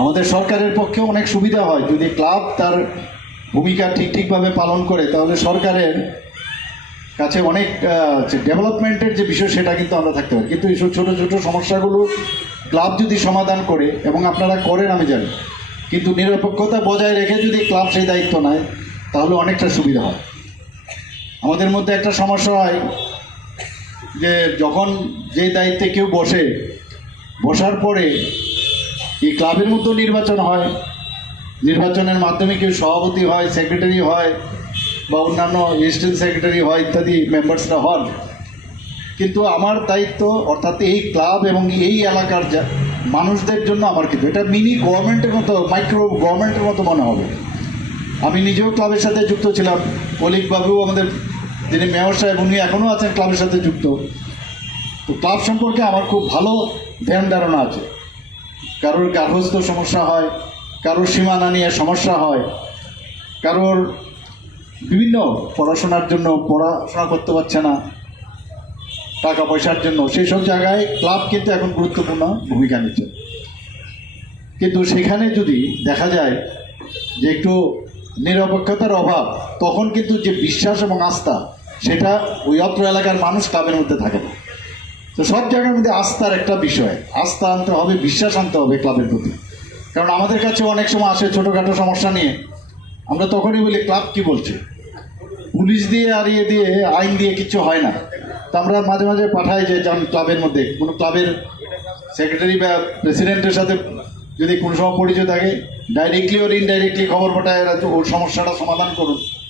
আমাদের সরকারের পক্ষে অনেক সুবিধা হয়। যদি ক্লাব তার ভূমিকা ঠিক ঠিকভাবে পালন করে, তাহলে সরকারের কাছে অনেক ডেভেলপমেন্টের যে বিষয়, সেটা কিন্তু আমরা থাকতে পারি। কিন্তু এইসব ছোটো ছোটো সমস্যাগুলো ক্লাব যদি সমাধান করে, এবং আপনারা করেন, আমি জানি। কিন্তু নিরপেক্ষতা বজায় রেখে যদি ক্লাব সেই দায়িত্ব নেয়, তাহলে অনেকটা সুবিধা হয়। আমাদের মধ্যে একটা সমস্যা হয় যে, যখন যে দায়িত্বে কেউ বসে, বসার পরে এই ক্লাবের মধ্যেও নির্বাচন হয়। নির্বাচনের মাধ্যমে কেউ সভাপতি হয় সেক্রেটারি হয়, বা অন্যান্য অ্যাসিস্ট্যান্ট সেক্রেটারি হয় ইত্যাদি মেম্বার্সরা হন। কিন্তু আমার দায়িত্ব, অর্থাৎ এই ক্লাব এবং এই এলাকার যা, মানুষদের জন্য আমার কিন্তু, এটা মিনি গভর্নমেন্টের মতো মাইক্রো গভর্নমেন্টের মতো মনে হবে। আমি নিজেও ক্লাবের সাথে যুক্ত ছিলাম অলিক বাবু আমাদের, যিনি মেয়র সাহেব, উনি এখনও আছেন ক্লাবের সাথে যুক্ত। তো ক্লাব সম্পর্কে আমার খুব ভালো ধ্যান ধারণা আছে। কারোর গার্হস্থ্য সমস্যা হয়, কারোর সীমানা নিয়ে সমস্যা হয়, কারোর বিভিন্ন পড়াশোনার জন্য পড়াশোনা করতে পারছে না টাকা পয়সার জন্য। সেই সব জায়গায় ক্লাব কিন্তু এখন গুরুত্বপূর্ণ ভূমিকা নিচ্ছে। কিন্তু সেখানে যদি দেখা যায় যে একটু নিরপেক্ষতার অভাব, তখন কিন্তু যে বিশ্বাস এবং আস্থা, সেটা ওই অত্র এলাকার মানুষ ক্লাবের মধ্যে থাকে না। তো সব জায়গার মধ্যে আস্থার একটা বিষয়। আস্থা আনতে হবে, বিশ্বাস আনতে হবে ক্লাবের প্রতি। কারণ আমাদের কাছে অনেক সময় আসে ছোটোখাটো সমস্যা নিয়ে। আমরা তখনই বলি, ক্লাব কি বলছে? পুলিশ দিয়ে আর ইয়ে দিয়ে, আইন দিয়ে কিচ্ছু হয় না। তো আমরা মাঝে মাঝে পাঠাই যে যেমন ক্লাবের মধ্যে। কোনো ক্লাবের সেক্রেটারি বা প্রেসিডেন্টের সাথে যদি কোনো সময় পরিচয় থাকে ডাইরেক্টলি ওর ইনডাইরেক্টলি খবর পাঠায় ওর সমস্যাটা সমাধান করুন।